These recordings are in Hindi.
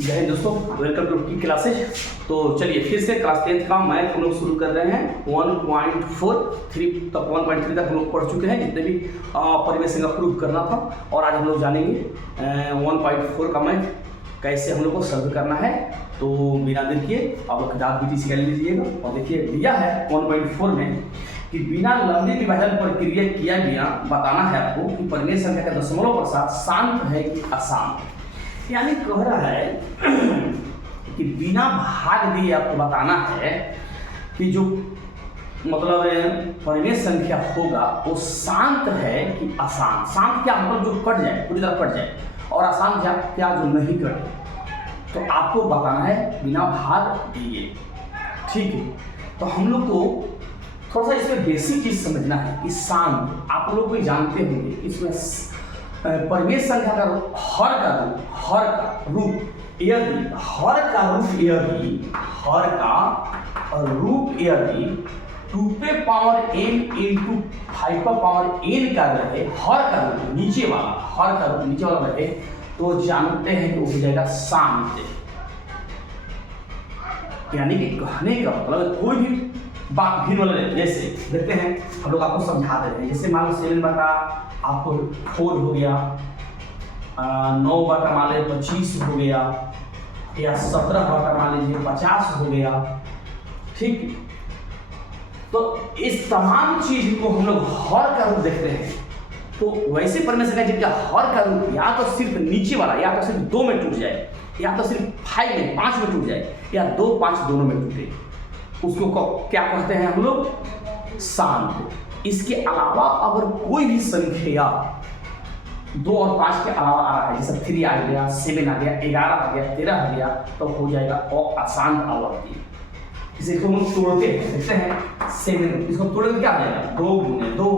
जय हिंद दोस्तों, वेलकम टू की क्लासेज। तो चलिए फिर से क्लास 10th का मैथ हम लोग शुरू कर रहे हैं। 1.3 तक 1.3 तक हम लोग पढ़ चुके हैं, जितने भी परिवेश संख्या प्रूव करना था। और आज हम लोग जानेंगे 1.4 का मैथ कैसे हम लोग को सॉल्व करना है। तो बिना देर किए आप लोग किताब BTC ले लीजिएगा और देखिए दिया है 1.4 में कि बिना लंबी विभाजन प्रक्रिया किया बिना बताना है आपको कि परिमेय संख्या का दशमलव प्रसाद शांत है कि अशांत। यानी कह रहा है कि बिना भाग दिए आपको बताना है कि जो मतलब परिमेय संख्या होगा वो शांत है कि अशांत। शांत क्या मतलब जो कट जाए, पूरी तरह कट जाए, और अशांत क्या जो नहीं कटे। तो आपको बताना है बिना भाग दिए, ठीक है। तो हम लोग को थोड़ा सा इसमें बेसिक चीज समझना है कि शांत आप लोग भी जानते होंगे, इसमें परिमेय संख्या का हर का रूप यदि 2n इंटू 5n का रहे, हर का रूप नीचे वाला रहे, तो जानते हैं कि हो जाएगा शांत। यानी कि कहने का मतलब कोई भी बात भिन्न वाले, जैसे देखते हैं हम लोग आपको समझा दे रहे हैं। जैसे मान लो 7 बटा आपको 4 हो गया, 9 बटा मान लीजिए 25 हो गया, या 17 बटा मान लीजिए 50 हो गया, ठीक। तो इस तमाम चीज को हम लोग हर का रूप देखते हैं। तो वैसे परिमेय संख्या जिनका हर का रूप या तो सिर्फ नीचे वाला, या तो सिर्फ 2 में टूट जाए, या तो सिर्फ 5 में टूट जाए, या 2, 5 दोनों में टूटे, उसको क्या कहते हैं हम लोग? शांत। इसके अलावा अगर कोई भी संख्या 2 और 5 के अलावा आ रहा है, जैसे 3 आ गया, 7 आ गया, 11 आ गया, 13 आ गया, तो हो जाएगा और अशांत आवर्ती। इसे हम लोग तोड़ते हैं, देखते हैं 7, इसको तोड़ेंगे क्या हो जाएगा? 2 गुने 2।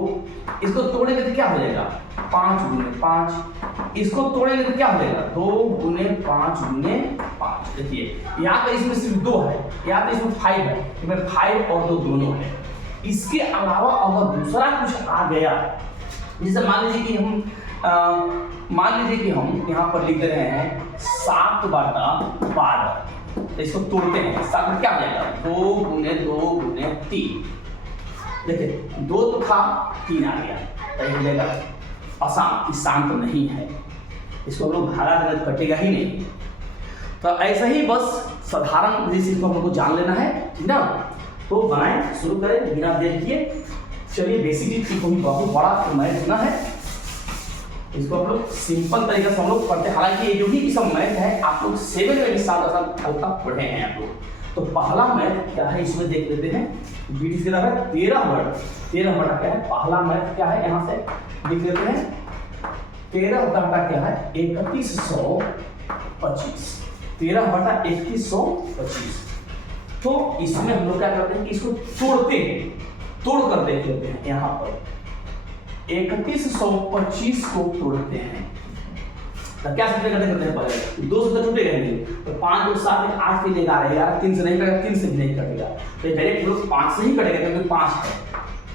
इसको तोड़ेंगे तो क्या हो जाएगा? 5 गुने 5। इसको तोड़ेंगे तो क्या हो जाएगा? 2 गुने 5 गुने 5। देखिए या तो इसमें सिर्फ 2 है, या तो इसमें 5 है, इसमें 5 और 2 दोनों है। इसके अलावा अगर दूसरा कुछ आ गया, जैसे मान लीजिए कि हम यहाँ पर लिख रहे हैं 7 बटा 12, तो इसको तोड़ते हैं। 7 में क्या हो जाएगा? 2 गुने 2 गुने 3। देखिए 2 तो था, 3 आ गया, तो ये हो जाएगा अशांत। शांत नहीं है, इसको हम लोग भागा देना, कटेगा ही नहीं। तो ऐसा ही बस साधारण जिसको हम लोग को जान लेना है, ठीक ना। तो बनाएं, शुरू करें बिना देर किए। चलिए बेसिक चीज को भी बहुत बड़ा मैथ ना है, इसको हम लोग सिंपल तरीके से हम लोग पढ़ते हैं। हालांकि ये जो भी सब मैथ है आप लोग 7 में भी साथ हल्का पढ़े हैं आप लोग। तो पहला मैथ क्या है इसमें देख लेते हैं। BTC का है 13 बटा क्या है? पहला मैथ क्या है यहाँ से लिख लेते हैं। 13 बटा क्या है? 3125। 13 बटा 3125। तो इसमें हम लोग क्या करते हैं कि इसको तोड़ते हैं, तोड़ कर देख लेते हैं। यहाँ पर 3125 को तोड़ते हैं, तो क्या करते हैं पहले 2 से तो टूटेगा नहीं, तो 5 और 7 8 के लिए 11 3 से नहीं कटेगा, 3 से भी नहीं कटेगा, तो डायरेक्ट लोग 5 से ही कटेगा क्योंकि 5 है।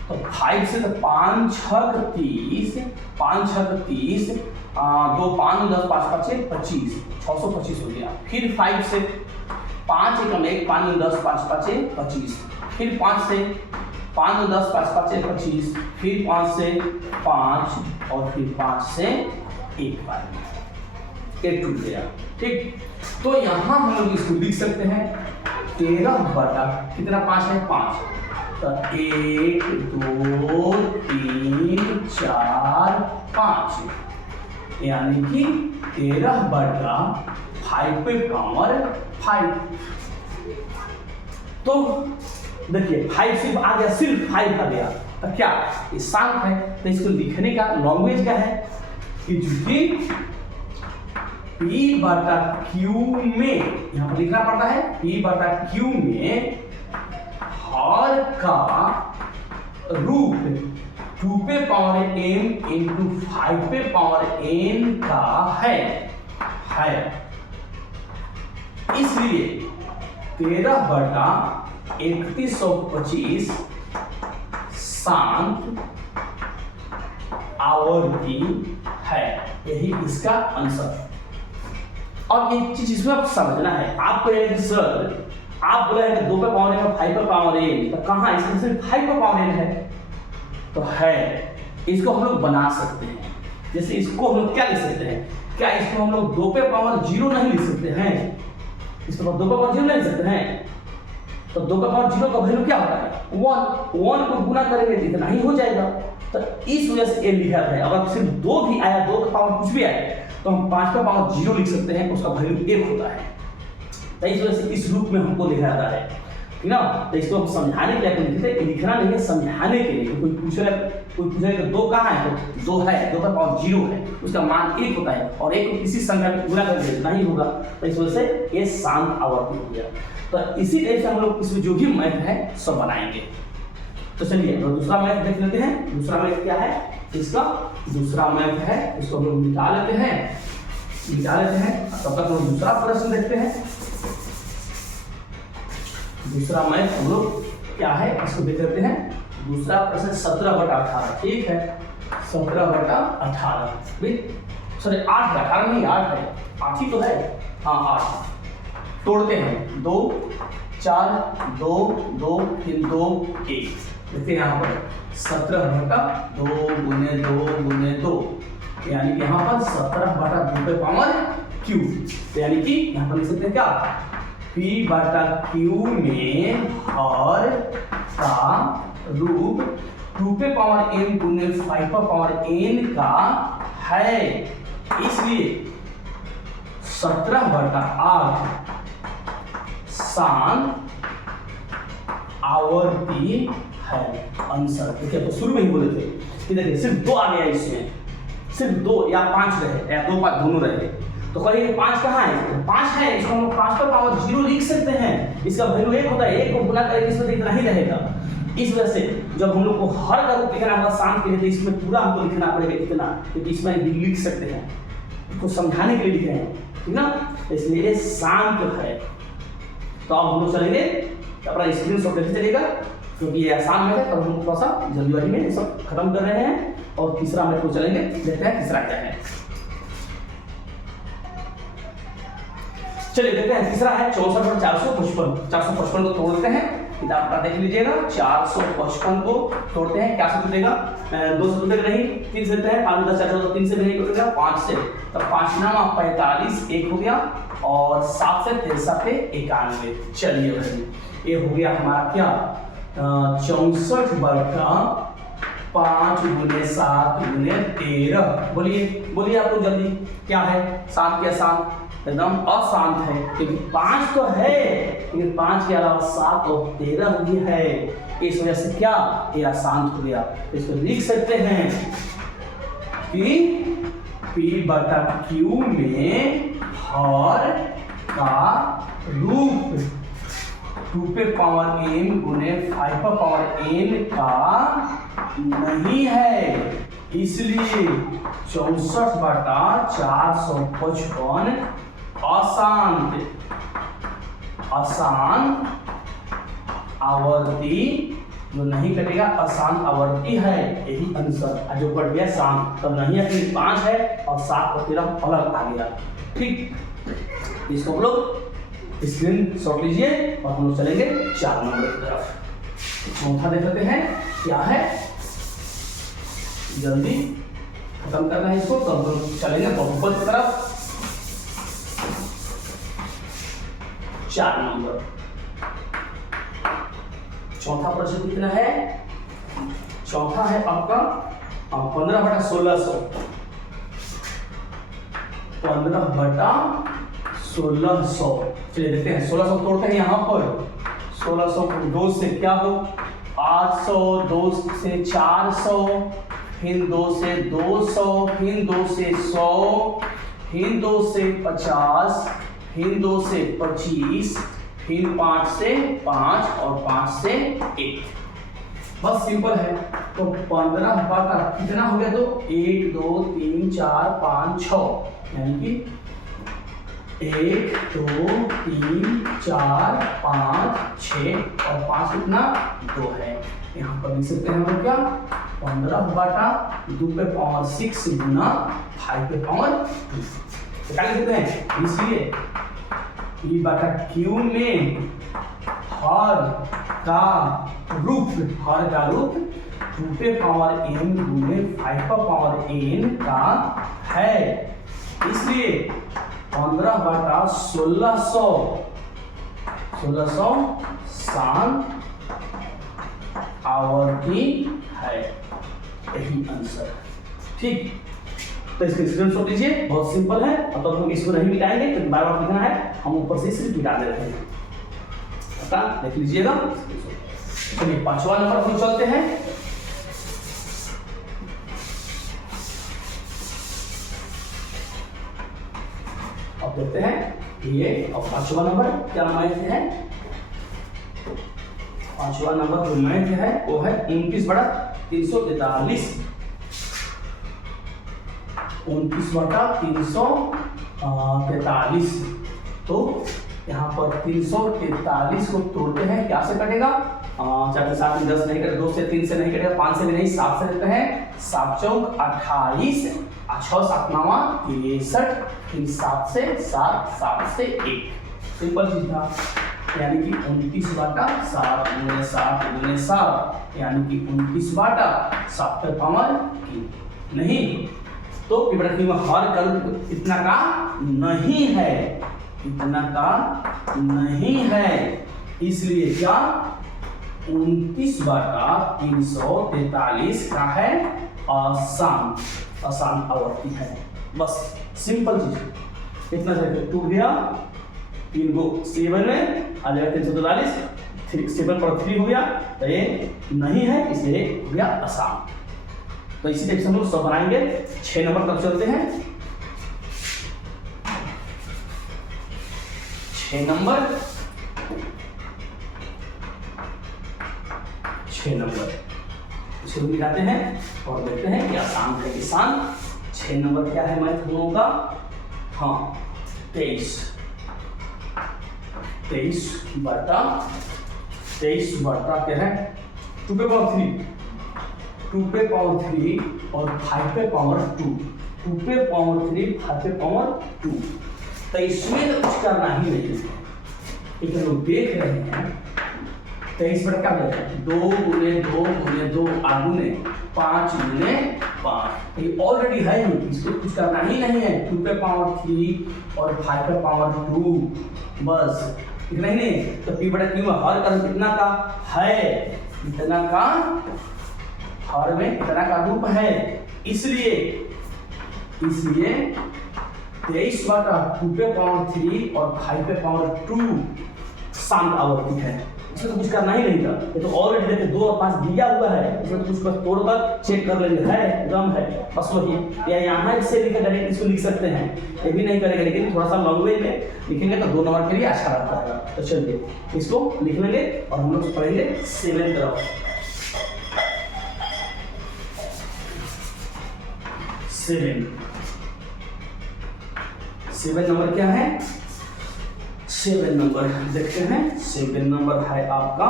तो 5 से तो 5 6 30, 5 6 30, 2 5 10 5 5 25, 625 हो गया। फिर 5 से 5 1 1 5 10 5 5 25, फिर 5 से 5 10 5 5 25, फिर 5 से 5 और फिर 5 से 1 बार 1 टूट गया, ठीक। तो यहाँ हम लोग इसको लिख सकते हैं 13 बटा कितना 5 है? 5। तो 1 2 3 4 5, यानी कि 13 बटा 5 पे पावर 5। तो देखिए 5 सिर्फ आ गया, सिर्फ 5 आ गया, तो क्या ये शांत है? तो इसको लिखने का लैंग्वेज क्या है कि जो P बटा Q में, यहाँ पर लिखना पड़ता है P बटा Q में हर का रूप 2 पे पावर n इंटू 5 पे पावर n का है। इसलिए 13 बटा 3125 शांत आवर्ती है। यही इसका आंसर है। अब एक चीज इसमें आपको समझना है, आपको एक सर आप बोले हैं कि 2 पे पावर n और 5 पे पावर n, तो कहाँ इसमें सिर्फ 5 पे पावर n है, तो है इसको हम लोग बना सकते हैं। जैसे इसको हम लोग क्या लिख सकते हैं, क्या इसको हम लोग 2 पे पावर 0 नहीं लिख सकते हैं, इसको 2 पे पावर 0 नहीं लिख सकते हैं, तो 2 पे पावर 0 का वैल्यू क्या होता है 1 को गुना करेंगे तो इतना ही हो जाएगा। तो इस वजह से ये लिखा है। अगर सिर्फ 2 भी आया, 2 का पावर कुछ भी आया, तो हम 5 पे पावर 0 लिख सकते हैं, उसका वैल्यू 1 होता है। तो इस वजह से इस रूप में हमको लिखा जाता है, ठीक ना। तो इसको हम समझाने के लिए लिखते हैं, लिखना नहीं है, समझाने के लिए। कोई पूछेगा कि 2 कहाँ है, तो 2 है, 2 का पावर 0 है, उसका मान 1 होता है, और 1 को किसी संख्या में गुणा कर देना ही होगा। तो इस वजह से ये शांत आवर्ती हो गया। तो इसी तरह से हम लोग इसमें जो भी मैथ है सब बनाएंगे। तो चलिए तो दूसरा मैथ देख लेते हैं। दूसरा मैथ क्या है, इसका दूसरा मैथ है, इसको हम लोग मिटा लेते हैं। तब तक हम दूसरा प्रश्न देखते हैं। दूसरा मैथ हम लोग क्या है, इसको देख लेते हैं। दूसरा प्रश्न 17/18, ठीक है, 17/18, सॉरी 8/18 नहीं, 8 है, 8 ही तो है, हाँ 8। तोड़ते हैं, 2 4 2 2 फिर 2 1। देखते हैं यहाँ पर 17/2 गुने 2 यानी कि यहाँ पर 17/2 पे पावर क्यू, यानी कि यहाँ पर लिख सकते हैं क्या, P/Q में हर का रूप 2 पे पावर n गुने 5 पे पावर n का है, इसलिए 17/8 शांत आवर्ती है आंसर। देखिए तो शुरू में ही बोले थे कि देखिए सिर्फ 2 आ गया, इसमें सिर्फ 2 या 5 रहे या 2 5 दोनों रहे, तो कहिए 5 कहाँ है, 5 है, इसको हम लोग 5 पे पावर 0 लिख सकते हैं, इसका वैल्यू 1 होता है, 1 को गुना करेंगे इसमें तो इतना ही रहेगा। इस वजह से जब हम लोग को हर का रूप लिखना होगा शांत के लिए, तो इसमें पूरा हमको लिखना पड़ेगा इतना, क्योंकि इसमें लिख सकते हैं, इसको समझाने के लिए लिखे हैं, ठीक ना, इसलिए ये शांत है। तो अब हम लोग चलेंगे अपना स्क्रीनशॉट लेते चलेगा, क्योंकि ये आसान मैथ है, तो हम थोड़ा सा जल्दीबाजी में सब खत्म कर रहे हैं। और तीसरा मैथ को चलेंगे, देखते हैं तीसरा क्या है। चलिए देखते हैं तीसरा है 64/455। 455 को तोड़ते हैं, किताब का देख लीजिएगा। 455 को तोड़ते हैं, क्या से टूटेगा, 2 से टूटेगा नहीं, 3 से टूटेगा, 5 10 14 3 से भी नहीं टूटेगा, 5 से, तब 5 9 45 1 हो गया, और 7 से 63 पे 91। चलिए भाई ये हो गया हमारा क्या 64/5 गुने 7 गुने 13। बोलिए आप लोग जल्दी, क्या है, शांत क्या शांत, एकदम अशांत है, क्योंकि 5 तो है लेकिन 5 के अलावा 7 और 13 भी है, इस वजह से क्या ये अशांत हो गया। इसको लिख सकते हैं कि P/Q में हर का रूप 2 पे पावर n गुने 5 पे पावर n का नहीं है, इसलिए 64/455 अशांत आवर्ती, जो नहीं कटेगा अशांत आवर्ती है, यही आंसर। जो कट गया शांत, तब नहीं है, 5 है और 7 और 13 अलग आ गया, ठीक। इसको हम लोग स्क्रीन शॉट लीजिए और हम लोग चलेंगे 4 नंबर की तरफ। चौथा देख लेते हैं क्या है, जल्दी खत्म करना है इसको, तो हम लोग चलेंगे बहुपद की तरफ। 4 नंबर चौथा प्रश्न कितना है, चौथा है आपका 15/1600। 15/1600, चलिए देखते हैं 1600 तोड़ते हैं यहाँ पर। 1600 को 2 से क्या हो, 800, 2 से 400, फिर 2 से 200, फिर 2 से 100, फिर 2 से 50, फिर 2 से 25, फिर 5 से 5 और 5 से 1। बस सिंपल है। तो 15 का कितना हो गया, तो 1 2 3 4 5 6, यानी कि 1 2 3 4 5 6 और 5 कितना 2 है। यहाँ पर लिख सकते हैं हम क्या, 15/2 पे पावर 6 गुना 5 पे पावर 2। तो क्या लिख देते हैं, इसलिए P बटा Q में हर का रूप 2 पे पावर n गुने 5 का पावर n का है, इसलिए 15 बटा 1600 शांत आवर्ती है, यही आंसर। ठीक, तो इसके स्क्रीनशॉट लीजिए, बहुत सिंपल है। अब तो हम इसको नहीं मिटाएंगे तो बार बार लिखना है, हम ऊपर से सिर्फ मिटा दे रहे हैं, पता देख लीजिएगा। चलिए 5वां नंबर हम चलते हैं। अब देखते हैं ये, अब 5वां नंबर क्या मैथ है। 5वां नंबर जो मैथ है वो है 29 बटा 343। 29 बटा 343। तो यहाँ पर 343 को तोड़ते हैं, क्या से कटेगा, 4 से 7 में 10 नहीं कटेगा, 2 से 3 से नहीं कटेगा, 5 से भी नहीं, 7 से देते हैं। 7 चौक 28, 6 7 9 63, फिर 7 से 1 सिंपल चीज था। यानी कि 29 बटा 7 गुने 7 गुने 7, यानी कि 29 बटा 7 पे पावर नहीं। तो विपरीत में हर का रूप इतना का नहीं है, इतना का नहीं है, इसलिए क्या 29 बटा 343 का है आसान आवर्ती है। बस सिंपल चीज, इतना से टूट गया, 3 को 7 में आ जाएगा 343, 7 पर 3 हो गया, तो ये नहीं है, इसलिए हो गया आसान। तो इसी तरीके से हम लोग सब बनाएंगे। 6 नंबर तक चलते हैं। 6 नंबर इसे मिलाते हैं और देखते हैं कि आसान है किसान। 6 नंबर क्या है मैथ हम लोगों का, हाँ 23 बटा क्या है 2 पे पावर 3, 2 पे पावर 3 और 5 पे पावर 2, 2 पे पावर 3 5 पे पावर 2। तो इसमें तो कुछ करना ही नहीं है, लेकिन लोग देख रहे हैं 23 बटा क्या होता है 2 गुने 2 गुने 2 आगुने 5 गुने 5, ये ऑलरेडी है, इसको कुछ करना ही नहीं है। 2 पे पावर 3 और 5 पे पावर 2, बस इतना ही नहीं। तो P बटा Q में हर का कितना का है, इतना का हर में इतना का रूप है, इसलिए 23 बटा 2 पे पावर 3 और 5 पे पावर 2 शांत आवर्ती है। इसमें तो कुछ करना ही नहीं था, ये तो ऑलरेडी देखिए 2 और 5 दिया हुआ है, इसमें तो कुछ बस तोड़कर चेक कर लेंगे, है एकदम है, बस वही। या यहाँ से लिखकर डायरेक्ट इसको लिख सकते हैं, ये भी नहीं करेंगे, लेकिन थोड़ा सा लैंग्वेज में लिखेंगे तो 2 नंबर के लिए अच्छा रहता है। तो चलिए इसको लिख लेंगे और हम लोग पढ़ेंगे 7 तरफ। 7 नंबर क्या है, 7 नंबर देखते हैं। 7 नंबर है आपका,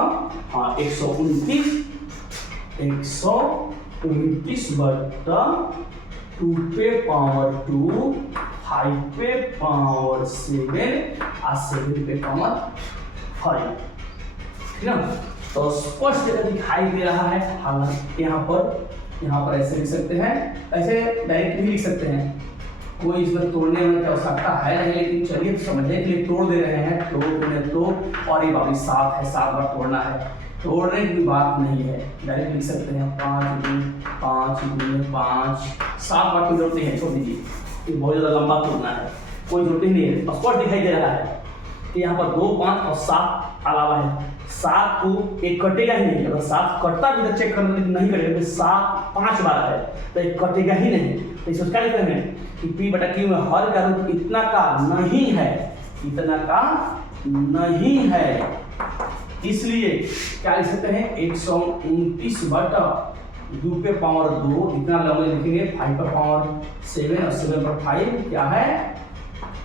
हाँ 129 बटा 2 पे पावर 2, 5 पे पावर 7 और 7 पे पावर 5, ठीक ना। तो स्पष्ट दिखाई दे रहा है। हालांकि यहाँ पर ऐसे लिख सकते हैं, ऐसे डायरेक्ट भी लिख सकते हैं, कोई इसमें तोड़ने में क्या आवश्यकता है नहीं, लेकिन चलिए समझने के लिए तोड़ दे रहे हैं। तो और ये बाकी 7 है, 7 बार तोड़ना है, तोड़ने की बात नहीं है, डायरेक्ट लिख सकते हैं 5 गुने 5, 7 बार की जरूरत नहीं है, छोड़ दीजिए, ये बहुत ज़्यादा लंबा तोड़ना है, कोई जरूरत ही नहीं है। स्पष्ट दिखाई दे रहा है कि यहाँ पर 2, 5 और 7 अलावा है। 7 को एक कटेगा ही नहीं, अगर 7 कटता भी तो चेक करने नहीं करेगा, 7 5 बार है तो एक कटेगा ही नहीं। तो इसको क्या लिखते हैं कि P बटा Q में हर का रूप इतना का नहीं है, इतना का नहीं है, इसलिए क्या लिख सकते हैं 129 बटा 2 पे पावर 2, इतना लंबे लिखेंगे 5 पे पावर 7 और 7 पर 5 क्या है,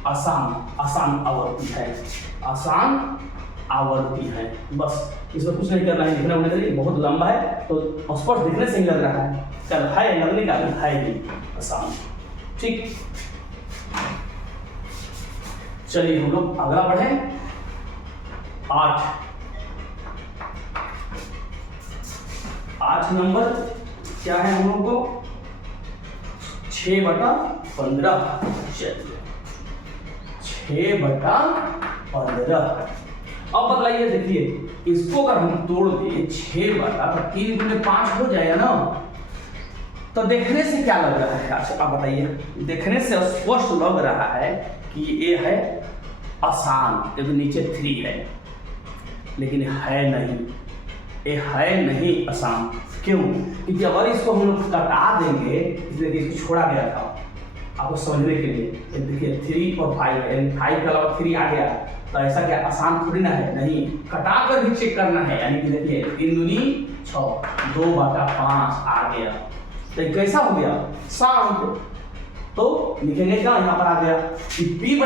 आसान आवर्ती है, आसान आवर्ती है। बस इसमें कुछ नहीं करना है, लिखना होने के लिए बहुत लंबा है तो स्पष्ट दिखने से ही लग रहा है, चल है लगने का है भी आसान। ठीक, चलिए हम लोग अगला बढ़े। 8 नंबर क्या है हम लोग को 6/15। चलिए 6/15। अब बताइए, देखिए इसको अगर हम तोड़ दें 6/3 हो जाएगा ना। तो देखने से क्या लग रहा है? अच्छा आप बताइए, देखने से स्पष्ट लग रहा है कि ये है आसान, क्योंकि नीचे 3 है, लेकिन है नहीं, ये है नहीं आसान। क्यों? क्योंकि अगर इसको हम लोग कटा देंगे, इसलिए कि इसको छोड़ा गया था आपको समझने के लिए। देखिए 3 और 5 है, 5 के अलावा 3 आ गया, तो ऐसा क्या आसान थोड़ी ना है? नहीं, कटा कर भी चेक करना है। यानी कि देखिए 3 दूनी 6, 2/5 आ गया। तो कैसा हो गया? शांत। तो लिखेंगे क्या? यहाँ पर आ गया कि P/Q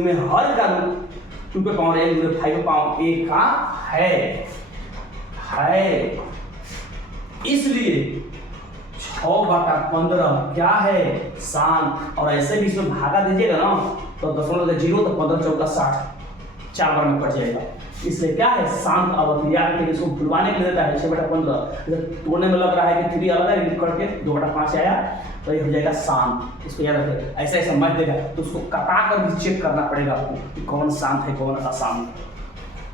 में हर का 2 पे पावर n गुणे 5 पे पावर a का है। इसलिए 6/15 क्या है? शांत। और ऐसे भी इसमें भागा दीजिएगा ना तो 0.0 तो 15 चौका 60, 4 बार में कट जाएगा। इसलिए क्या है? शांत अवधि। याद रखिए, इसको भुलवाने के लिए देता है 6/15। तोड़ने में लग रहा है कि 3 अलग है, करके 2/5 आया, तो ये हो जाएगा शांत। इसको याद रखिए। ऐसा ऐसा मत देगा तो उसको कटा कर भी चेक करना पड़ेगा आपको कि कौन शांत है कौन अशांत।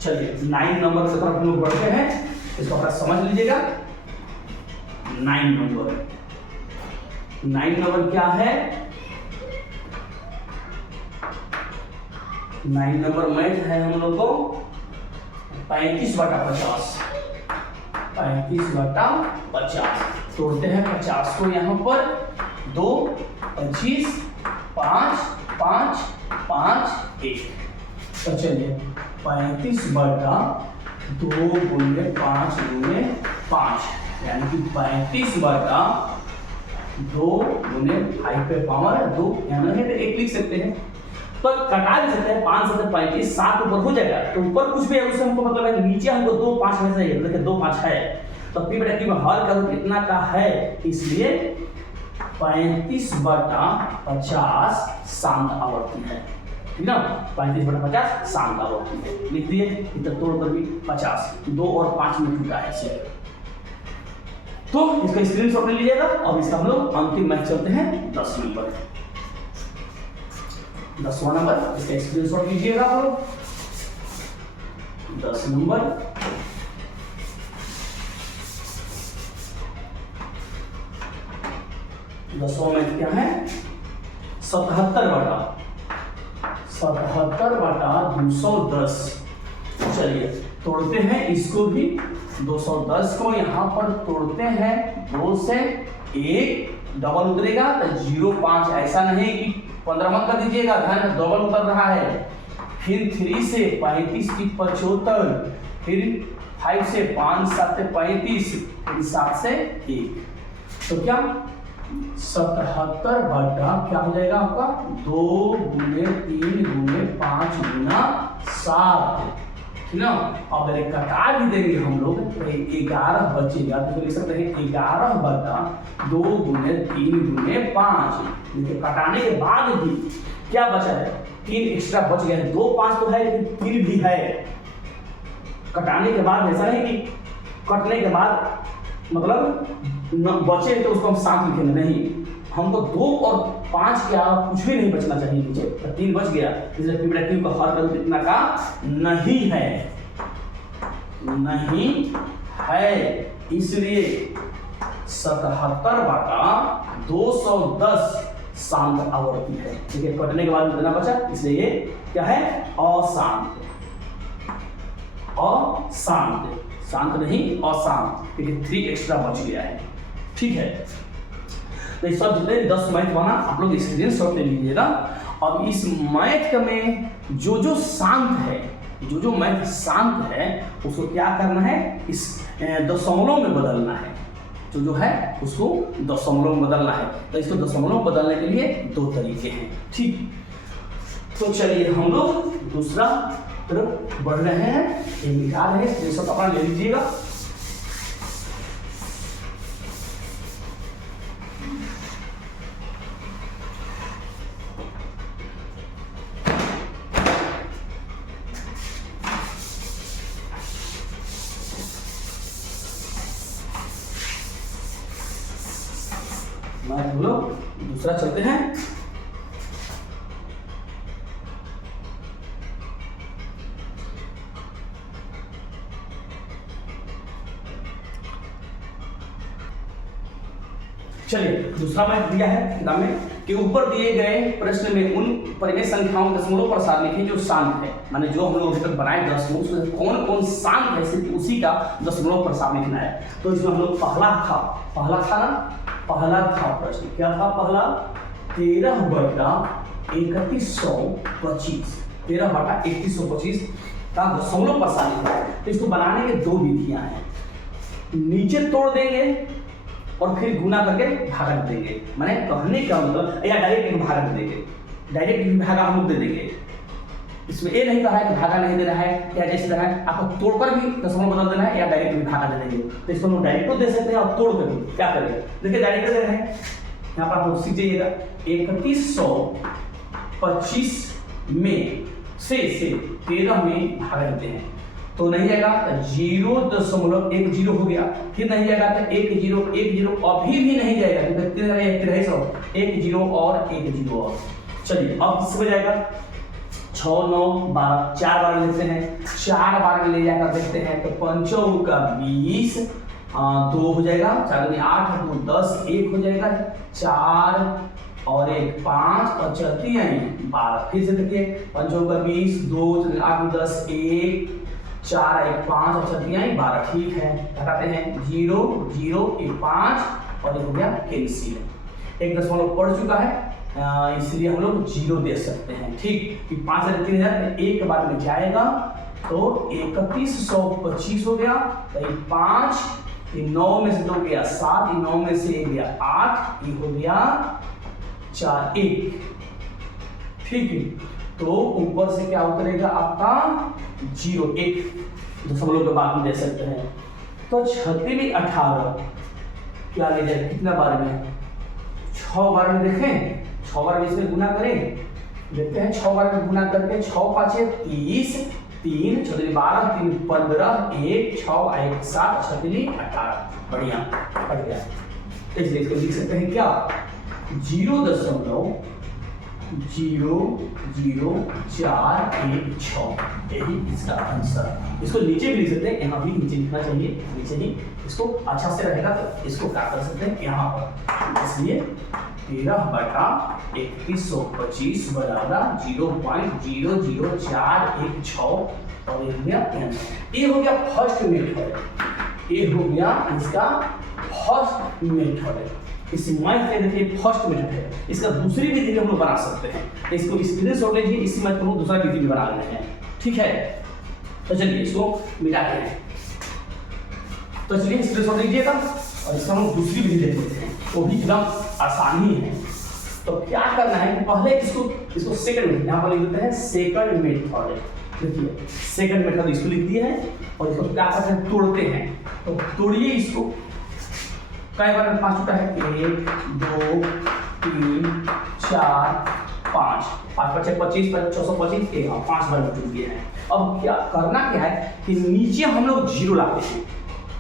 चलिए 9 नंबर की तरफ हम लोग बढ़ते हैं, इसको अपना समझ लीजिएगा। 9 नंबर क्या है? 9 नंबर मैथ है हम लोग को 35/50। 35/50 तोड़ते हैं 50 को यहाँ पर 2, 25, 5, 5, 5, 1। तो चलिए 35/2 गुणे 5 गुणे 5, यानी कि 35/2 गुणे 5 पे पावर 2, यानी है तो 1 लिख सकते हैं। तो कटा भी सकते हैं, 5 7 35, 7 ऊपर हो जाएगा। तो ऊपर कुछ भी है उससे हमको मतलब है, नीचे हमको 2 5 में चाहिए। देखिए 2 5 है, तो P/Q में हर का रूप इतना का है, इसलिए 35/50 शांत आवर्ती है। ठीक ना? 35/50 शांत आवर्ती है। लिख दिए। इतना तोड़कर भी 50, 2 और 5 में टूटा है इसे। तो इसका स्क्रीनशॉट ले लीजिएगा। अब इसका हम लोग अंतिम मैच चलते हैं 10 नंबर। 10वां नंबर, इसका स्क्रीनशॉट लीजिएगा आप लोग। 10 नंबर 10वां मैथ क्या है? 77/210। चलिए तोड़ते हैं इसको भी। 210 को यहाँ पर तोड़ते हैं 2 से, 1 डबल उतरेगा तो 0.5। ऐसा नहीं कि 15 मत कर दीजिएगा, ध्यान में डबल उतर रहा है। फिर 3 से 35 की 75, फिर 5 से 5 7 से 35, फिर 7 से 1। तो क्या 77 क्या हो जाएगा आपका? 2 गुणे 3 गुणे 5 गुना 7। ठीक ना? अब अगर कटा भी देंगे हम लोग तो 11 बचेगा। तो लिख सकते हैं 11/2 गुणे 3 गुणे 5। देखिए कटाने के बाद भी क्या बचा है? 3 एक्स्ट्रा बच गया है। 2 5 तो है लेकिन 3 भी है। कटाने के बाद ऐसा नहीं कि कटने के बाद मतलब बचे तो उसको हम 7 लिखेंगे, नहीं। हमको 2 और 5 के अलावा कुछ भी नहीं बचना चाहिए नीचे। तो 3 बच गया, इसलिए P/Q का हर का रूप इतना का नहीं है, इसलिए 77/210 शांत आवर्ती है। ठीक है, कटने के बाद कितना बचा, इसलिए ये क्या है? अशांत। शांत नहीं, अशांत, क्योंकि 3 एक्स्ट्रा बच गया है। ठीक है, तो इस सब जितने 10 मैथ बना आप लोग स्क्रीनशॉट ले लीजिएगा। अब इस मैथ में जो शांत है, जो मैथ शांत है उसको क्या करना है? इस दशमलव में बदलना है। जो है उसको दशमलव में बदलना है। तो इसको दशमलव में बदलने के लिए 2 तरीके हैं। ठीक, तो चलिए हम लोग दूसरा तरफ बढ़ रहे हैं। ये लिखा रहे हैं, सब अपना ले लीजिएगा। मैथ हम लोग दूसरा चलते हैं। चलिए दूसरा मैथ दिया है किताब में कि ऊपर दिए गए प्रश्न में उन परिमेय संख्याओं के दशमलव प्रसार लिखें जो शांत है, माने जो हम लोग अभी तक बनाए दशमलव उसमें कौन कौन शांत है सिर्फ उसी का दशमलव प्रसार लिखना है। तो इसमें हम लोग पहला था ना, पहला था प्रश्न क्या था, पहला 13/3125 13/3125 का दशमलव प्रसार लिखना है। तो इसको बनाने के दो विधियां हैं, नीचे तोड़ देंगे और फिर गुना करके भागा देंगे, माने कहने का मतलब या डायरेक्ट भागा देंगे, डायरेक्ट भागा हम लोग दे देंगे। इसमें ये नहीं कहा है कि भागा नहीं देना है या जैसे देना है, आपको तोड़कर भी दशमलव बदल देना है या डायरेक्ट भी भागा दे देंगे। तो इसको हम लोग डायरेक्ट दे सकते हैं और तोड़कर भी क्या करें, देखिए डायरेक्ट दे रहे हैं, यहाँ पर आप लोग सीख जाइएगा 3125 में से 13 में भागा देते हैं तो नहीं जाएगा, 0.10 हो गया, फिर नहीं जाएगा तो 1 0 अभी भी नहीं जाएगा क्योंकि 1 0 और 1 0 और। चलिए अब किसमें जाएगा, 6 9 12 4 बार लेते हैं, 4 बार में ले जाकर देखते हैं तो 5 का 20 2 हो जाएगा, 4 में 8 2 10 1 हो जाएगा, 4 और 1 5 और चलती है 12। फिर से देखिए 5 का 20 2 8 10 1 4 1 5 और चलती है 12। ठीक है, घटाते हैं 0 0 1 5 और ये हो गया कैंसिल, एक दशमलव पड़ चुका है इसलिए हम लोग 0 दे सकते हैं। ठीक, 5 से 3000 एक बार में जाएगा तो 3125 हो गया, तो 5 9 में से 2 गया 7, 9 में से 1 गया 8, ये हो गया 4 1। ठीक है, तो ऊपर से क्या उतरेगा आपका 0 1 दशमलव के बाद में दे सकते हैं। तो 36 18 क्या ले जाए, कितना बार में, 6 बार में देखें, 6 बार में इसमें गुना करें, देखते हैं 6 बार में गुना करके 6 5 30 3 6 12 3 15 1 6 1 7 36 18। बढ़िया बढ़ गया, इसलिए इसको लिख सकते हैं क्या 0.00416, यही इसका आंसर। इसको नीचे भी लिख सकते हैं, यहाँ भी नीचे लिखना चाहिए, नीचे ही इसको अच्छा से रहेगा तो इसको क्या कर सकते हैं यहाँ पर, इसलिए 13/3125 बराबर 0.00416 और ये हो गया आंसर। ये हो गया फर्स्ट मेथड, ये हो गया इसका फर्स्ट मेथड। इस मैथ में देखिए फर्स्ट मेथड है, इसका दूसरी विधि भी हम लोग बना सकते हैं, इसको स्क्रीनशॉट लीजिए, इसी मैथ को दूसरा विधि भी बना लेते हैं। ठीक है, तो चलिए इसको मिटाते हैं, तो चलिए स्क्रीनशॉट लीजिएगा और इसका हम दूसरी विधि देख लेते हैं, वो भी एकदम आसानी है। तो क्या करना है, पहले इसको सेकंड मेथड यहाँ पर लिख देते हैं, सेकंड मेथड। देखिए सेकंड मेथड इसको लिख दिए हैं और इसको क्या करते हैं, तोड़ते हैं। तो तोड़िए इसको, कई बार 5 टूटा है, 1 2 3 4 5 5 5 25 625 5 बार टूट गया है। अब क्या करना क्या है कि नीचे हम लोग 0 लाते हैं,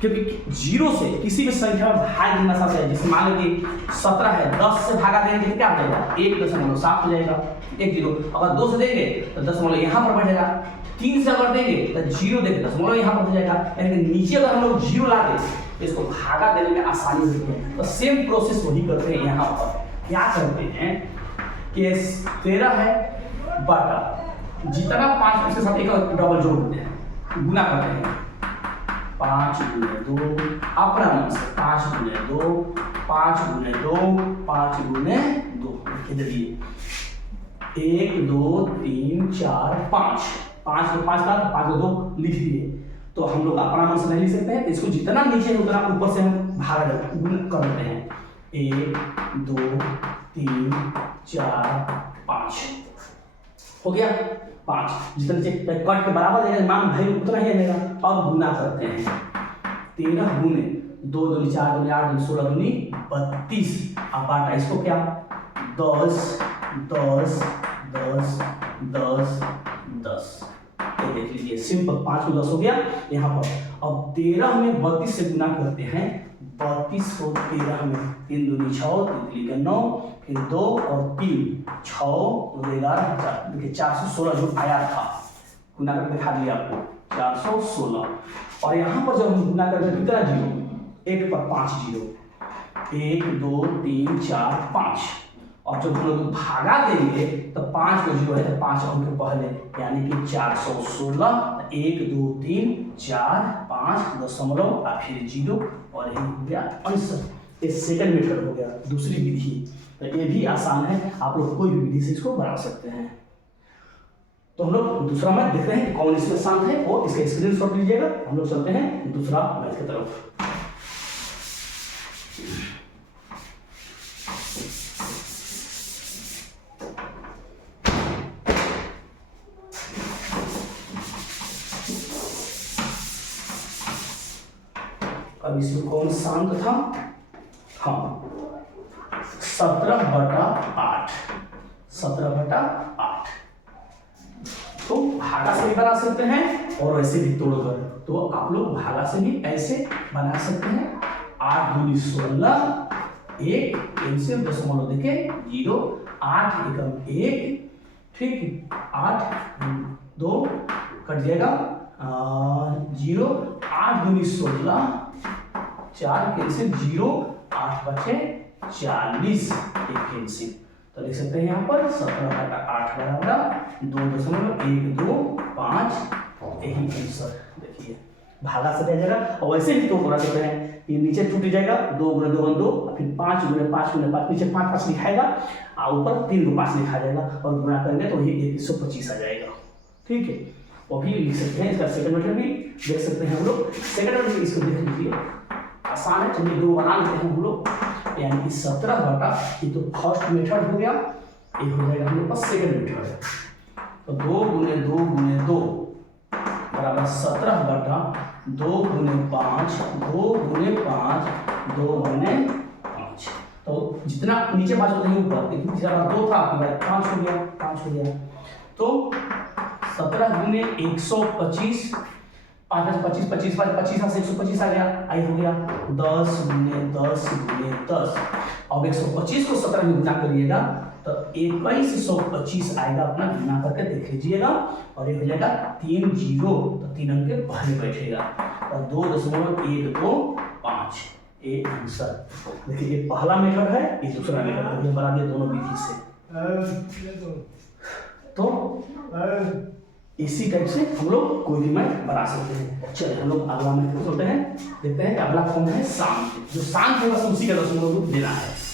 क्योंकि 0 से किसी भी संख्या में भाग देना सबसे है। जैसे मान लीजिए 17 है, 10 से भागा देंगे तो क्या हो जाएगा, 1.7 हो जाएगा, 1 0। अगर 2 से देंगे तो दशमलव यहाँ पर बढ़ जाएगा, 3 से अगर देंगे तो 0 देंगे दशमलव यहाँ पर हो जाएगा, यानी नीचे अगर हम लोग 0 ला दें तो इसको भागा देने में आसानी होती है। तो सेम प्रोसेस वही करते हैं यहाँ पर, क्या करते हैं कि 13 है बटा जितना 5 उसके साथ एक डबल जोड़ देते हैं, गुना करते हैं 5 गुने 2 अपना मन से 5 गुने 2 5 गुने 2 5 गुने 2 लिख दिए 1 2 3 4 5 5 को 5 का 5 को 2 लिख दिए। तो हम लोग अपना मन से नहीं लिख सकते हैं, इसको जितना नीचे है उतना ऊपर से हम भाग गुना कर देते हैं, 1 2 3 4 5 हो गया 5, जितना नीचे कट के बराबर है मान भाई उतना ही रहेगा। अब गुना करते हैं 13 गुने 2 2 4 2 8 2 16 2 32, अब बाटा इसको क्या 10 10 10 10 10, देख लीजिए सिंपल 5 को 10 हो गया यहाँ पर। अब 13 में 32 से गुना करते हैं, 32 को 13 में 3 दूनी 6, 3 के 9, फिर 2 और 3 6 11 देखिए 416 जो आया था, गुना करके दिखा दिया आपको 416। और यहाँ पर जब हम गुना करके कितना जीरो, 1 पर 5 जीरो, 1 2 3 4 5, और जब हम लोग भागा देंगे तो 5 को जीरो है तो 5 अंक पहले, यानी कि 416, 1 2 3 4 5 दशमलव और फिर जीरो, और यही हो गया आंसर। ये सेकंड मेथड हो गया, दूसरी विधि। तो ये भी आसान है, आप लोग कोई भी विधि से इसको बना सकते हैं। तो हम लोग दूसरा मैथ देखते हैं कौन इसमें शांत है, और इसका स्क्रीनशॉट लीजिएगा। हम लोग चलते हैं दूसरा मैथ की तरफ। अब इसमें कौन शांत था? हाँ, 17/8, 17/8। तो भागा से भी बना सकते हैं और वैसे भी तोड़कर, तो आप लोग भागा से भी ऐसे बना सकते हैं। 8 दूनी 16, 1 कैंसिल, दशमलव देके 0, 8 एकम 1, ठीक, 8 2 कट जाएगा 0, 8 दूनी 16, 4 कैंसिल 0, 8 बचे 40, एक कैंसिल। तो लिख सकते हैं यहाँ पर 17/8 बराबर 2.125, यही आंसर। देखिए भागा से रह जाएगा, और वैसे भी तो बना सकते हैं, ये नीचे टूट जाएगा, 2 × 2 = 2, फिर 5 × 5 × 5, नीचे 5 5 लिखाएगा और ऊपर 3 को 5 लिखा जाएगा, और गुणा करेंगे तो ये 125 आ जाएगा। ठीक है, वो भी लिख सकते हैं। इसका सेकंड मेथड भी देख सकते हैं हम लोग। सेकंड मेथड इसको देख लीजिए, आसान है, चलिए 2 बना लेते हैं हम लोग, यानी कि 17 ये तो फर्स्ट मेथड हो गया, ये हो जाएगा हम लोग पास सेकंड मेथड। तो 2 × 2 × 2 बराबर 17/2 × 5, 2 × 5, 2 × 5। तो जितना नीचे 5 होते हैं ऊपर, लेकिन पिछला बार 2 था, आपके बाद 5 हो गया, 5 हो गया। तो 17 × 125, 5 × 25 25 25 से 125 आ गया, आई हो गया 10 × 10 × 10। अब 125 को 17 में गुना करिएगा तो 2125 आएगा, अपना गुना करके देख लीजिएगा, और ये हो जाएगा 3 0, तो 3 अंक के पहले बैठेगा, और 2.125, ये आंसर। देखिए ये पहला मेथड है, ये दूसरा मेथड, तो बना दिया दोनों विधि से। तो इसी टाइप से हम लोग कोई भी मैथ बना सकते हैं। चलिए हम लोग अगला मैथ चलते हैं, देखते हैं अगला फॉर्म है शांत। जो शांत है बस उसी का दशमलव देना है।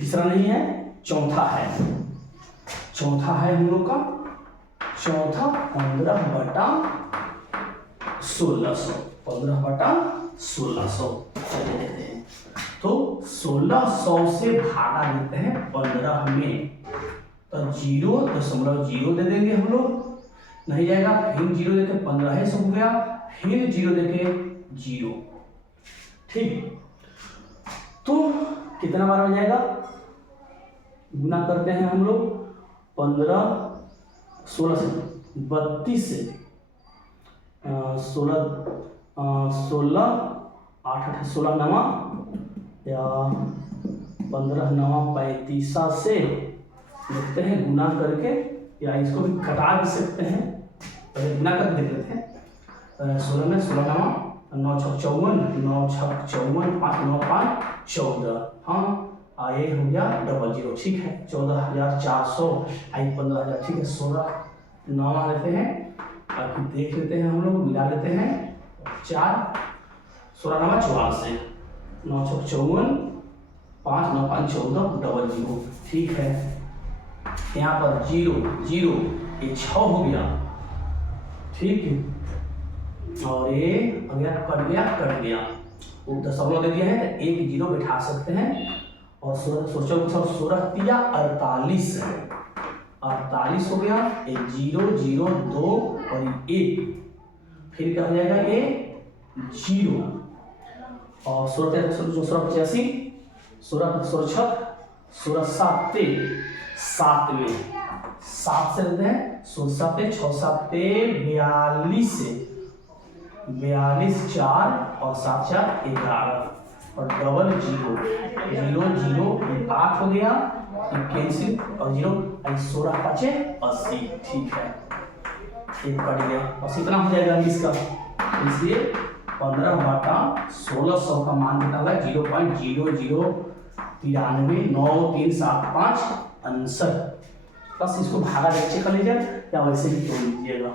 तीसरा नहीं है, चौथा है। चौथा है हम लोग का, चौथा 15/1600, 15/1600। चलिए देखते हैं। तो 1600 से भागा देते हैं 15 में, तो 0.0 दे देंगे हम लोग, नहीं जाएगा, फिर 0 देके 15 है, सब हो गया, फिर 0 देके 0। ठीक, तो कितना बार हो जाएगा, गुना करते हैं हम लोग 15 16 से 32 से 16 8 8 16 9 या 15 9 35 से देखते हैं गुना करके, या इसको भी घटा भी सकते हैं, पहले गुना करके देख लेते हैं। 16 में 16 9 6 54, 9 6 54, 5 9 5 14, हाँ ये हो गया 00, ठीक है, 14,400, आई 15,000, ठीक है। 16 9 लेते हैं, और फिर देख लेते हैं हम लोग, मिला लेते हैं 4, 16 9 44, 9 6 54, 5 9 5 14, 00, ठीक है। यहाँ पर 0 0, ये 6 हो गया, ठीक है, और ये हो गया, कट गया, वो दशमलव दे दिया है तो 1 0 बैठा सकते हैं, और 16 तिया 48 है, 48 हो गया, 1 0 0 2 और 1, फिर क्या हो जाएगा ये 0 और 16 7 7 में 7 से लेते हैं 16 6 7 42 4 और 7 4 11 और डबल 0 0 0 8 हो गया कैंसिल और 0 16 5 80 ठीक है एक कट गया और कितना हो जाएगा इसका इसलिए 15/1600 का मान कितना होगा 0.009395 आंसर। बस इसको भागा देके चेक कर लीजिए या वैसे ही तोड़ लीजिएगा।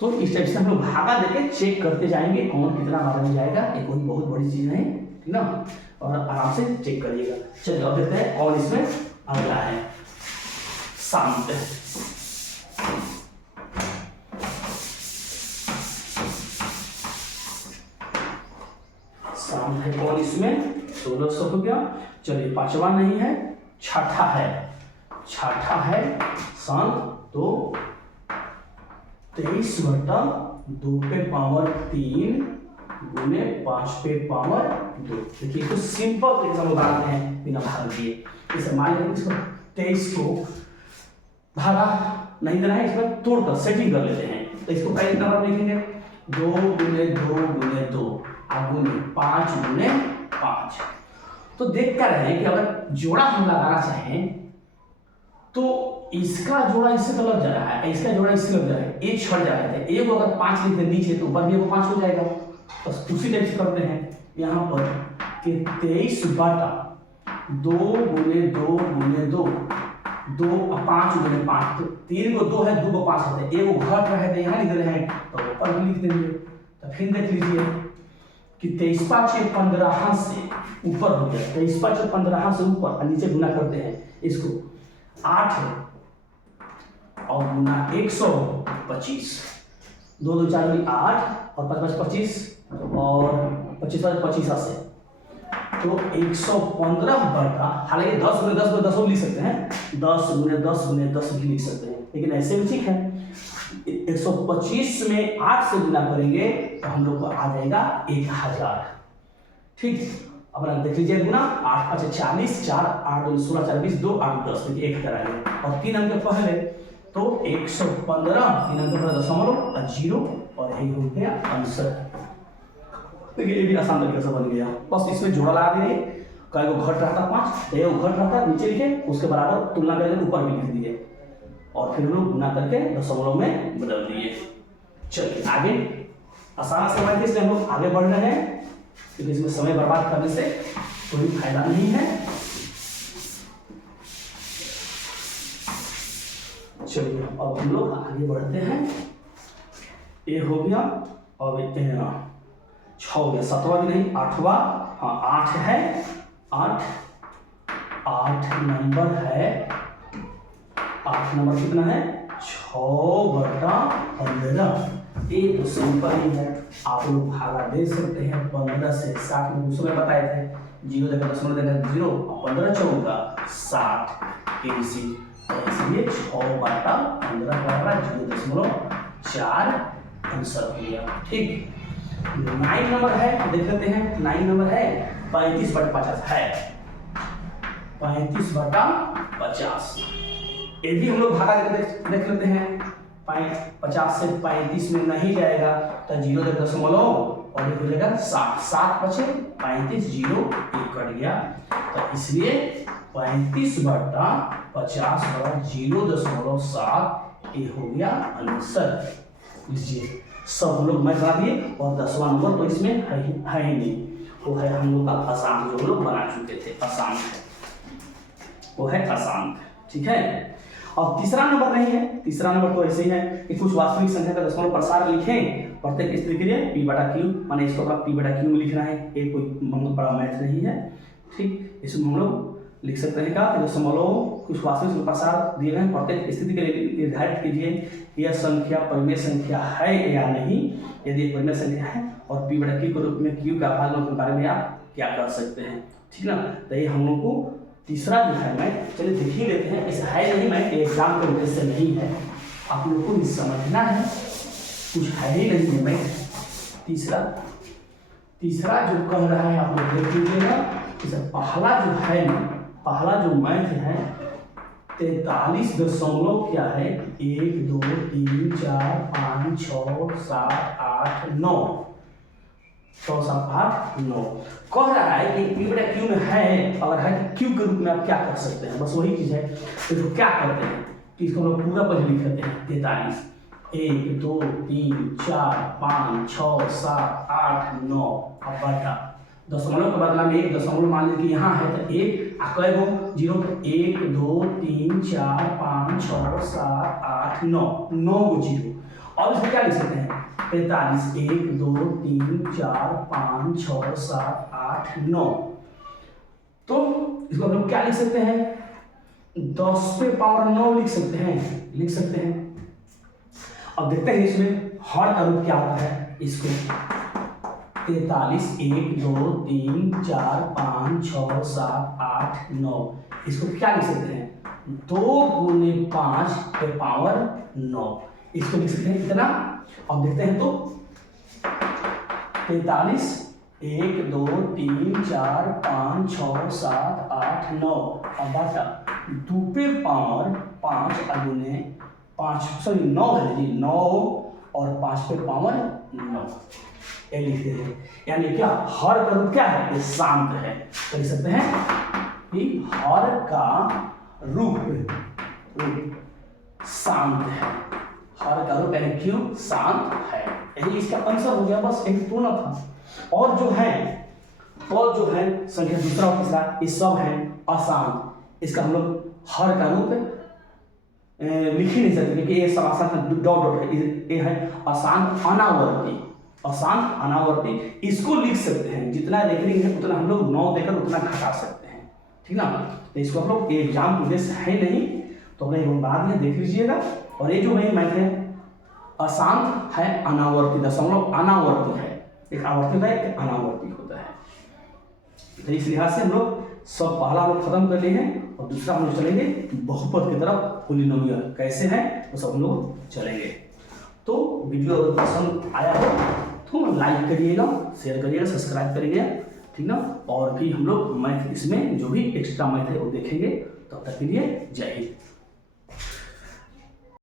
तो इस टाइप से हम लोग भागा देके चेक करते जाएंगे कौन कितना भागा में जाएगा। ये कोई बहुत बड़ी चीज नहीं ठीक ना और आराम से चेक करिएगा। चलिए अब देखते हैं कौन इसमें अगला है। शांत शांत है कौन इसमें 1600 हो गया। चलिए पांचवा नहीं है छठा है शांत तो 23/2 पे पावर 3 गुने 5 पे पावर 2। देखिए तो सिंपल एग्जाम्पल बनाते हैं बिना भाग दिए। इसे मान लेंगे इसको 23 को भागा नहीं देना है इसमें तोड़कर सेटिंग कर लेते हैं। तो इसको पहले कितना बार लिखेंगे 2 गुने 2 गुने 2 गुने 5 गुने 5। तो देख कर रहे हैं कि अगर जोड़ा हम लगाना चाहें तो इसका जोड़ा इससे तो लग जा रहा है इसका जोड़ा इससे लग जा रहा है एक छड़ जा रहा है एक अगर 5 लिख दे नीचे तो ऊपर भी वो 5 हो जाएगा। बस उसी टाइप से करते हैं यहाँ पर कि 23/2 गुने 2 गुने 2 2 और 5 गुने 5 तो 3 को 2 है 2 को 5 होता है एक घट रहा है तो यहाँ लिख रहे हैं तो ऊपर भी लिख देंगे। तो फिर देख लीजिए कि 23/5 15 से ऊपर हो गया 23/5 15 से ऊपर और नीचे गुना करते हैं इसको 8 और गुना 125 2 2 4 8 और 5 5 25 और 25 25 से तो 115/, हालांकि 10 गुने 10 गुने 10 लिख सकते हैं 10 गुने 10 गुने 10 भी लिख सकते हैं लेकिन ऐसे भी ठीक है। 125 में 8 से गुना करेंगे तो हम लोग को आ जाएगा 1000 ठीक। अब देख लीजिए गुना 8 5 40 4 8 2 16 4 20 2 8 10 देखिए 1000 आ गया और 3 अंक पहले तो 115 3 अंक पर दशमलव और 0 और यही हो गया आंसर। देखिए ये भी आसान तरीके से बन गया। बस इसमें जोड़ा लगा दिए कई को घट रहा था 5 तो ये घट रहा था नीचे लिखे उसके बराबर तुलना करके ऊपर भी लिख दीजिए और फिर हम लोग गुना करके दशमलव में बदल दिए। चलिए आगे आसान समय थे इसलिए हम लोग आगे बढ़ रहे हैं क्योंकि इसमें समय बर्बाद करने से कोई फायदा नहीं है। चलिए अब हम लोग आगे बढ़ते हैं। ये हो गया और 6 हो गया 7वां भी नहीं 8वां हाँ 8 है 8 नंबर है 8 नंबर कितना है 6/15। ये तो सिंपल ही है आप लोग भागा दे सकते हैं 15 से 60 में दूसरे बताए थे 0 जगह 0 जगह 0 और 15 चौका 60 के इसलिए 6/15 बराबर 0.4 आंसर हो गया ठीक। 9 नंबर है देख लेते हैं 9 नंबर है 35/50 है 35/50 ये भी हम लोग भागा देख लेते हैं 50 से 35 में नहीं जाएगा तो 0 दशमलव और ये हो जाएगा 60 7 बचे 35 0 1 कट गया तो इसलिए 35/50 0.7 ये हो गया आंसर। लीजिए सब लोग मैं बना दिए और 10वां नंबर तो इसमें है ही नहीं वो है हम लोग का आसान जो लोग बना चुके थे आसान है वो है आसान ठीक है। और तीसरा नंबर नहीं है तीसरा नंबर तो ऐसे ही है कि कुछ वास्तविक संख्या का दशमलव प्रसार लिखें प्रत्येक स्थिति के लिए P/Q माने इसको अपना P/Q में लिखना है ये कोई बहुत बड़ा मैथ नहीं है ठीक। इसमें हम लोग लिख सकते हैं कि दशमलव कुछ वास्तविक प्रसार दिए गए प्रत्येक स्थिति के लिए निर्धारित कीजिए यह संख्या परिमेय संख्या है या नहीं। यदि परिमेय संख्या है और P/Q के रूप में Q का भाग के बारे में आप क्या कर सकते हैं ठीक ना। तो ये हम लोग को तीसरा जो है मैं चलिए देख ही लेते हैं। ऐसा है नहीं मैं एग्जाम के उद्देश्य से नहीं है आप लोग को समझना है कुछ है ही नहीं है भाई। तीसरा जो कह रहा है आप लोग देख लीजिएगा। जैसे पहला जो मैथ है 43 दशमलव क्या है 1 2 3 4 5 6 7 8 9 6 7 8 9 कह रहा है कि P बटा Q में है, अगर है तो Q के रूप में आप क्या कर सकते हैं, बस वही चीज है। तो क्या करते हैं कि इसको हम लोग पूरा पहले लिख देते हैं 43 1 2 3 4 5 6 7 8 9 अब बटा दशमलव के बदला में एक दशमलव मान लीजिए कि यहाँ है तो एक कै गो जीरो, 1 2 3 4 5 6 7 8 9 9 गो जीरो। और इसमें क्या लिख सकते हैं 45 1 2 3 4 5 6 7 8 9। तो इसको हम लोग क्या लिख सकते हैं 10 पे पावर 9 लिख सकते हैं। अब देखते हैं इसमें हर का रूप क्या होता है। इसको 43 1 2 3 4 5 6 7 8 9 इसको क्या लिख सकते हैं 2 गुने 5 पे पावर 9 इसको लिख सकते हैं कितना। अब देखते हैं तो 43 1 2 3 4 5 6 7 8 9 अब बटा 2 पे पावर 5 गुने 5 सॉरी 9 है जी 9 और 5 पे पावर 9 ये लिखते हैं। यानी क्या हर का रूप क्या है ये शांत है। तो लिख सकते हैं कि हर का रूप शांत है। हर का रूप यानी क्यों शांत है, यही इसका आंसर हो गया। बस एक पूर्ण था। और जो है संख्या दूसरा और तीसरा ये सब है अशांत। इसका हम लोग हर का रूप लिख ही नहीं सकते क्योंकि ये सब अशांत डॉट है। ये है अशांत अनावर्ती इसको लिख सकते हैं। जितना रेकरिंग है उतना हम लोग 9 देकर उतना घटा सकते हैं, ठीक ना। तो इसको हम लोग एग्जाम उद्देश्य है नहीं तो हमने बना दिया, देख लीजिएगा। और ये जो मेन मैथ है अशांत है अनावर्ती दशमलव अनावर्ती है, एक आवर्ती होता है एक अनावर्ती होता है। तो इस लिहाज से हम लोग सब पहला हम लोग खत्म कर लिए हैं और दूसरा हम लोग चलेंगे बहुपद की तरफ। पोलिनोमियल कैसे है वो सब हम लोग चलेंगे। तो वीडियो अगर पसंद आया हो तो लाइक करिएगा, शेयर करिएगा, सब्सक्राइब करिएगा, ठीक ना। और भी हम लोग मैथ इसमें जो भी एक्स्ट्रा मैथ है वो देखेंगे। तब तक के लिए जय हिंद।